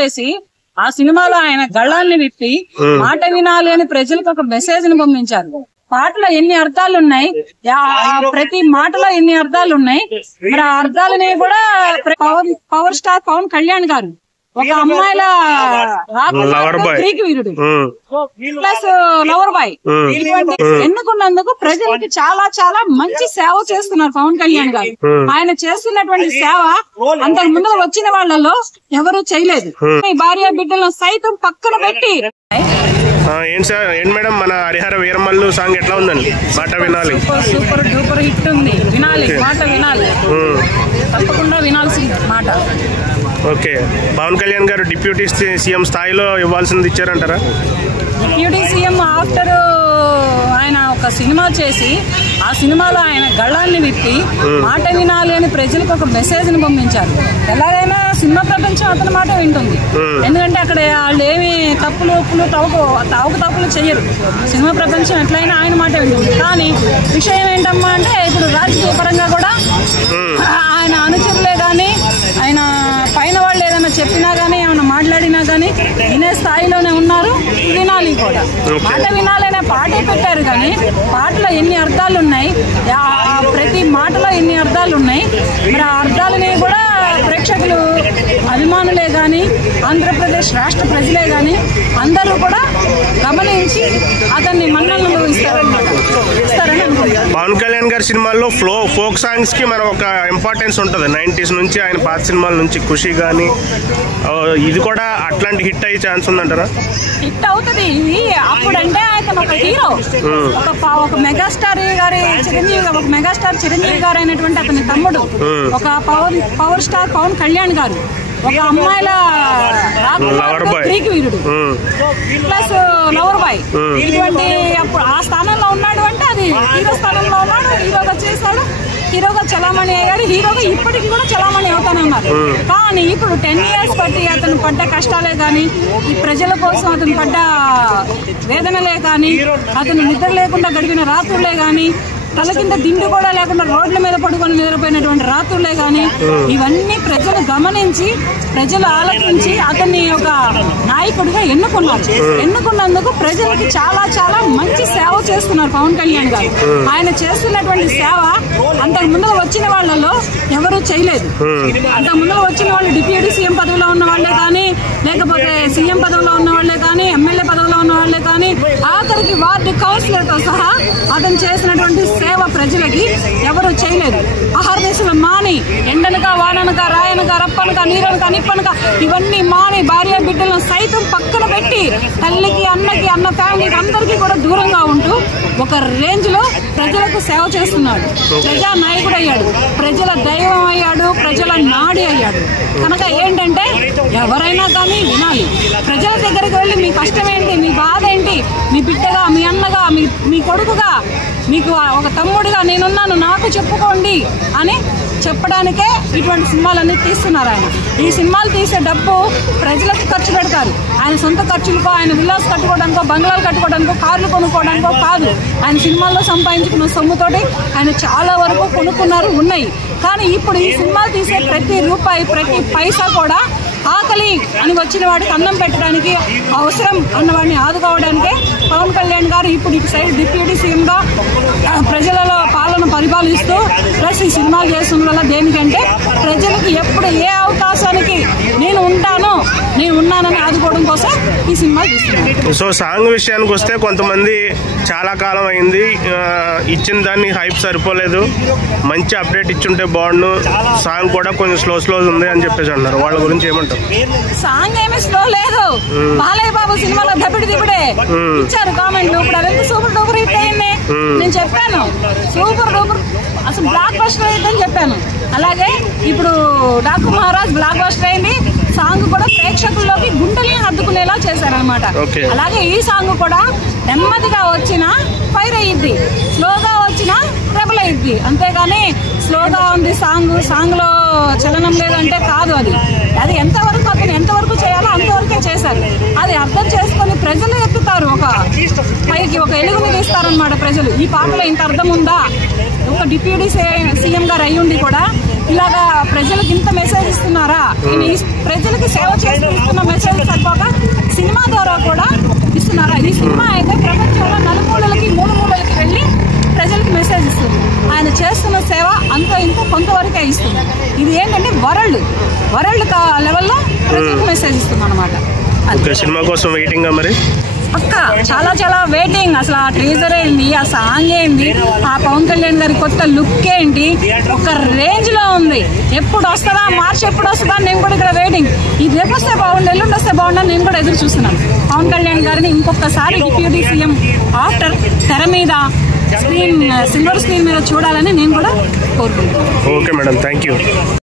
చేసి ఆ సినిమాలో ఆయన గళ్ళాన్ని విప్పి మాట వినాలి అని ప్రజలకు ఒక మెసేజ్ ని పంపించారు. పాటలో ఎన్ని అర్థాలు ఉన్నాయి, ప్రతి మాటలో ఎన్ని అర్థాలు ఉన్నాయి. మరి ఆ అర్థాలని కూడా పవర్ స్టార్ పవన్ కళ్యాణ్ గారు ఒక అమ్మాయిల వీరుడు ప్లస్ లవర్ బాయ్ ఎన్నుకున్నందుకు ప్రజలకి చాలా చాలా మంచి సేవ చేస్తున్నారు పవన్ కళ్యాణ్ గారు. ఆయన చేస్తున్నటువంటి సేవ అంతకు ముందు వచ్చిన వాళ్ళలో ఎవరు చేయలేదు. భార్య బిడ్డలను సైతం పక్కన పెట్టి ఏంటి మేడం మన హరిహర వీరమల్లు సాంగ్ ఎట్లా ఉందండి? మాట వినాలి సూపర్ డూపర్ హిట్ ఉంది. వినాలి, మాట వినాలి, తప్పకుండా వినాల్సింది మాట. ఓకే, పవన్ కళ్యాణ్ గారు డిప్యూటీ సీఎం స్థాయిలో ఇవ్వాల్సింది ఇచ్చారంటారా? డిప్యూటీ సీఎం ఆఫ్టర్ ఆయన ఒక సినిమా చేసి ఆ సినిమాలో ఆయన గళ్ళాన్ని విప్పి మాట వినాలి అని ప్రజలకు ఒక మెసేజ్ ని పంపించారు. ఎలాగైనా సినిమా ప్రపంచం అతని మాట వింటుంది. ఎందుకంటే అక్కడ వాళ్ళు ఏమి తప్పులు ఒప్పులు తప్పులు చెయ్యరు. సినిమా ప్రపంచం ఎట్లయినా ఆయన మాట వింటుంది. కానీ విషయం ఏంటమ్మా అంటే ఇప్పుడు రాజకీయ పరంగా కూడా ఆయన అనుచరులే కానీ ఆయన పైన వాళ్ళు ఏదైనా చెప్పినా గానీ ఏమైనా మాట్లాడినా గానీ వినే స్థాయిలోనే ఉన్నారు. వినాలి కూడా, మాట వినాలనే పాటే పెట్టారు. కానీ పాటలో ఎన్ని అర్థాలు ఉన్నాయి, ప్రతి మాటలో ఎన్ని అర్థాలు ఉన్నాయి. మరి ఆ అర్థాలని కూడా ప్రేక్షకులు అభిమానులే గాని ఆంధ్రప్రదేశ్ రాష్ట్ర ప్రజలే గాని అందరూ కూడా గమనించి అతన్ని మన్ననలు ఇస్తారని అనుకుంటున్నాను. పవన్ కళ్యాణ్ గారి సినిమాల్లో ఫోక్ సాంగ్స్ కి మనం ఒక ఇంపార్టెన్స్ ఉంటుంది. 90s నుంచి ఆయన పాత సినిమాల నుంచి ఖుషి గానీ ఇది కూడా అట్లాంటి హిట్ అయ్యే ఛాన్స్ ఉందంటారా? హిట్ అవుతుంది ఇది. అప్పుడంటే ఆయన ఒక హీరో, ఒక మెగాస్టార్ గారి చిరంజీవి, ఒక మెగాస్టార్ చిరంజీవి గారు అయినటువంటి అతని తమ్ముడు ఒక పవర్ స్టార్ పవన్ కళ్యాణ్ గారు ఒక అమ్మాయిల వీరుడు ప్లస్ లవర్ బాయ్ ఇటువంటి అప్పుడు ఆ స్థానంలో ఉన్నాడు అంటే అది హీరో స్థానంలో ఉన్నాడు. హీరోగా చేశాడు, హీరోగా చలామణి అయ్యాడు, హీరోగా ఇప్పటికి కూడా చలామణి అవుతానన్నారు. కానీ ఇప్పుడు 10 years బట్టి అతను పడ్డ కష్టాలే కానీ ఈ ప్రజల కోసం అతను పడ్డ వేదనలే కానీ అతను నిద్ర లేకుండా గడిపిన రాత్రులే కానీ తల కింద దిండు కూడా లేకుండా రోడ్ల మీద పడుకొని నిద్రపోయినటువంటి రాత్రులే కానీ ఇవన్నీ ప్రజలు గమనించి ప్రజలు ఆలోచించి అతన్ని ఒక నాయకుడిగా ఎన్నుకున్నందుకు ప్రజలకి చాలా చాలా మంచి సేవ చేస్తున్నారు పవన్ కళ్యాణ్ గారు. ఆయన చేస్తున్నటువంటి సేవ అంతకు ముందు వచ్చిన వాళ్ళలో ఎవరు చేయలేదు. అంతకు ముందు వచ్చిన వాళ్ళు డిప్యూటీ సీఎం పదవిలో ఉన్న వాళ్ళే కానీ లేకపోతే సీఎం పదవిలో ఉన్న వాళ్ళే కానీ ఎమ్మెల్యే పదవిలో ఉన్న వాళ్ళే కానీ ఆఖరికి వార్డు కౌన్సిలర్ తో సహా అతను చేసినటువంటి సేవ ప్రజలకి ఎవరు చేయలేదు. ఆహారదేశంలో మాని ఎండనక వాననక రాయనక రప్పనక నీరనక నిప్పనక ఇవన్నీ మాని భార్య బిడ్డలను సైతం పక్కన పెట్టి తల్లికి అన్నకి అన్న ఫ్యామిలీకి అందరికీ కూడా దూరంగా ఉంటూ ఒక రేంజ్ లో ప్రజలకు సేవ చేస్తున్నాడు. ప్రజా నాయకుడు అయ్యాడు, ప్రజల దైవం అయ్యాడు, ప్రజల నాడి అయ్యాడు. కనుక ఏంటంటే ఎవరైనా కానీ వినాలి. ప్రజల దగ్గరికి వెళ్ళి మీ కష్టం ఏంటి, మీ బాధ ఏంటి, మీ బిడ్డగా, మీ అన్నగా, మీ కొడుకుగా, మీకు ఒక తమ్ముడిగా నేనున్నాను, నాకు చెప్పుకోండి అని చెప్పడానికే ఇటువంటి సినిమాలన్నీ తీస్తున్నారు. ఆయన ఈ సినిమాలు తీసే డబ్బు ప్రజలకు ఖర్చు పెడతారు. ఆయన సొంత ఖర్చులకో, ఆయన విల్లాస్ కట్టుకోవడానికో, బంగ్లాలు కట్టుకోవడానికో, కార్లు కొనుక్కోవడానికో కాదు. ఆయన సినిమాల్లో సంపాదించుకున్న సొమ్ముతోటి ఆయన చాలా వరకు కొనుక్కున్నారు, ఉన్నాయి. కానీ ఇప్పుడు ఈ సినిమాలు తీసే ప్రతి రూపాయి, ప్రతి పైసా కూడా ఆకలి అని వచ్చిన వాడికి అన్నం పెట్టడానికి, అవసరం అన్నవాడిని ఆదుకోవడానికే పవన్ కళ్యాణ్ గారు ఇప్పుడు ఇటు సైడ్ డిప్యూటీ సీఎం గా ప్రజలలో పాలన పరిపాలిస్తూ ప్లస్ ఈ సినిమాలు చేస్తున్న వల్ల దేనికంటే ప్రజలకు ఎప్పుడు ఏ అవకాశానికి నేను ఉన్నానని ఆదుకోవడం కోసం ఈ సినిమా తీస్తున్నాను. సో సాంగ్ విషయానికి వస్తే కొంతమంది చాలా కాలం అయింది, ఇచ్చిన దాన్ని హైప్ సరిపోలేదు, మంచి అప్డేట్ ఇచ్చుంటే బాగుండు, సాంగ్ కూడా కొంచెం స్లో ఉంది అని చెప్పేసి అన్నారు. వాళ్ళ గురించి ఏమంటారు? సాంగ్ ఏమీ స్లో లేదు. బాలయ్య బాబు సినిమాలో దబిడే ఇచ్చారు కామెంట్లు. ఇప్పుడు అదంతా సూపర్ డూపర్ హిట్ అయింది. నేను చెప్పాను సూపర్ డూపర్ అసలు బ్లాక్ బస్టర్ అయిందని చెప్పాను. అలాగే ఇప్పుడు డాకు మహారాజ్ బ్లాక్ బస్టర్ అయింది. సాంగ్ కూడా ప్రేక్షకుల్లోకి గుండెల్ని హద్దుకునేలా చేశారనమాట. అలాగే ఈ సాంగ్ కూడా నెమ్మదిగా వచ్చినా ఫైర్ అయ్యిద్ది, స్లోగా వచ్చినా రెబల్ అయ్యిద్ది. అంతేగాని స్లోగా ఉంది సాంగ్ లో చలనం లేదంటే కాదు. అది ఎంతవరకు అతను ఎంతవరకు చేయాలో అంతవరకే చేశారు. అది అర్థం చేసుకొని ప్రజలు ఎత్తుతారు, ఒక పైకి ఒక ఎలుగుని తీస్తారనమాట ప్రజలు. ఈ పాటలో ఇంత అర్థం ఉందా, ఒక డిప్యూటీ సీఎం గారు అయ్యుండి కూడా ఇలాగా ప్రజలకు ఇంత మెసేజ్ ఇస్తున్నారా, ప్రజలకి సేవ చేస్తూ ఇస్తున్న ద్వారా కూడా ఇస్తున్నారు. ఈ సినిమా అయితే ప్రపంచంలో నలుమూలలకి మూలకి వెళ్ళి ప్రజలకి మెసేజ్ ఇస్తుంది. ఆయన చేస్తున్న సేవ అంత ఇంత కొంతవరకే ఇస్తుంది. ఇది ఏంటంటే వరల్డ్ లెవెల్లో ప్రజలకు మెసేజ్ ఇస్తుంది అనమాట. సినిమా కోసం వెయిటింగ్ మరి పక్క చాలా వెయిటింగ్. అసలు ఆ ట్రీజర్ ఏంటి, ఆ సాంగ్ ఏంటి, ఆ పవన్ కళ్యాణ్ గారి కొత్త లుక్ ఏంటి, ఒక రేంజ్ లో ఉంది. ఎప్పుడు వస్తుందా, మార్చ్ ఎప్పుడు వస్తుందా, నేను కూడా ఇక్కడ వెయిటింగ్. ఇది రేపు వస్తే బాగుండు, ఎల్లుండి వస్తే బాగుండని నేను కూడా ఎదురు చూస్తున్నాను. పవన్ కళ్యాణ్ గారిని ఇంకొకసారి డిప్యూటీ సీఎం ఆఫ్టర్ తెర మీద సిల్వర్ స్క్రీన్ మీద చూడాలని నేను కూడా కోరుకుంటున్నాను. Okay madam, thank you.